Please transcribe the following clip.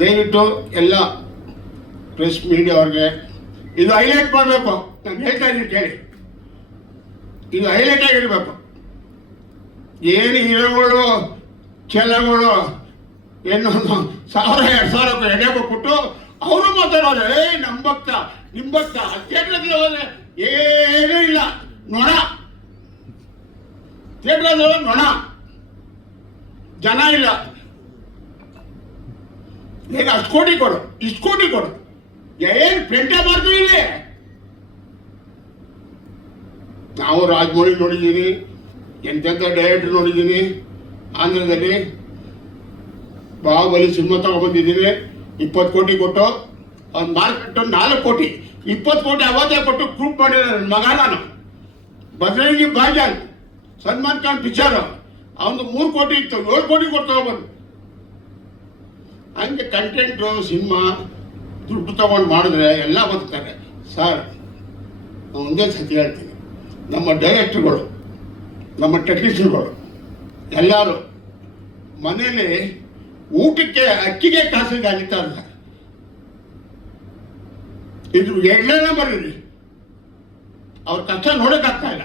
ದಯವಿಟ್ಟು ಎಲ್ಲ press media ಅವ್ರಿಗೆ ಇದು ಹೈಲೈಟ್ ಮಾಡಬೇಕು. ನಾನು ಹೇಳ್ತಾ ಇದ್ದೀನಿ ಕೇಳಿ, ಇದು ಹೈಲೈಟ್ ಆಗಿರಬೇಕು. ಏನು ಹೀರೋಗಳು ಚೆಲ್ಲಗಳು ಏನು 1000-2000 ಎಡೆ ಕೊಟ್ಬಿಟ್ಟು ಅವರು ಮಾತಾಡೋದು, ನಮ್ಮ ಭಕ್ತ ನಿಮ್ಮ ಭಕ್ತ ಥಿಯೇಟ್ರಲ್ಲಿ ಹೋದ್ರೆ ಏನೂ ಇಲ್ಲ, ನೊಣ. ಥಿಯೇಟ್ರಲ್ಲಿ ನೊಣ, ಜನ ಇಲ್ಲ. ಈಗ 10 ಕೋಟಿ ಕೊಡು, 20 ಕೋಟಿ ಕೊಡು, ಏನು ಪ್ರಿಂಟೇ ಮಾಡ್ತೀವಿ ಇಲ್ಲಿ. ನಾವು ರಾಜಮೌಳಿ ನೋಡಿದ್ದೀನಿ, ಎಂತೆಂಥ ಡೈರೆಕ್ಟರ್ ನೋಡಿದ್ದೀನಿ. ಆಂಧ್ರದಲ್ಲಿ ಬಾಹುಬಲಿ ಸಿನಿಮಾ ತಗೊಬಂದಿದ್ದೀನಿ, 20 ಕೋಟಿ ಕೊಟ್ಟು ಅವ್ನು ಮಾರ್ಕೆಟ್ 4 ಕೋಟಿ 20 ಕೋಟಿ ಅವತ್ತೇ ಕೊಟ್ಟು ಪ್ರೂಫ್ ಮಾಡಿದ ನನ್ನ ಮಗ. ನಾನು ಬಜರಂಗಿ ಭಾಯ್ಜಾನ್ ಸಲ್ಮಾನ್ ಖಾನ್ ಪಿಕ್ಚರ್ ಅವನು 3 ಕೋಟಿ ಇತ್ತು, 7 ಕೋಟಿ ಕೊಟ್ಟು ತಗೊಬಂದು. ಹಂಗೆ ಕಂಟೆಂಟು ಸಿನಿಮಾ ದುಡ್ಡು ತಗೊಂಡು ಮಾಡಿದ್ರೆ ಎಲ್ಲ ಬದುಕ್ತಾರೆ ಸರ್. ಒಂದೇ ಸತಿ ಹೇಳ್ತೀನಿ, ನಮ್ಮ ಡೈರೆಕ್ಟರ್ಗಳು, ನಮ್ಮ ಟೆಕ್ನಿಷಿಯನ್ಗಳು ಎಲ್ಲರೂ ಮನೇಲಿ ಊಟಕ್ಕೆ ಅಕ್ಕಿಗೆ ಕಾಸಿಗೆ ಆಗಿತ್ತಾ ಇಲ್ಲ. ಇದು 2ನೇ ನಂಬರ್ ಅವ್ರ ಕಷ್ಟ ನೋಡೋಕ್ಕಾಗ್ತಾ ಇಲ್ಲ.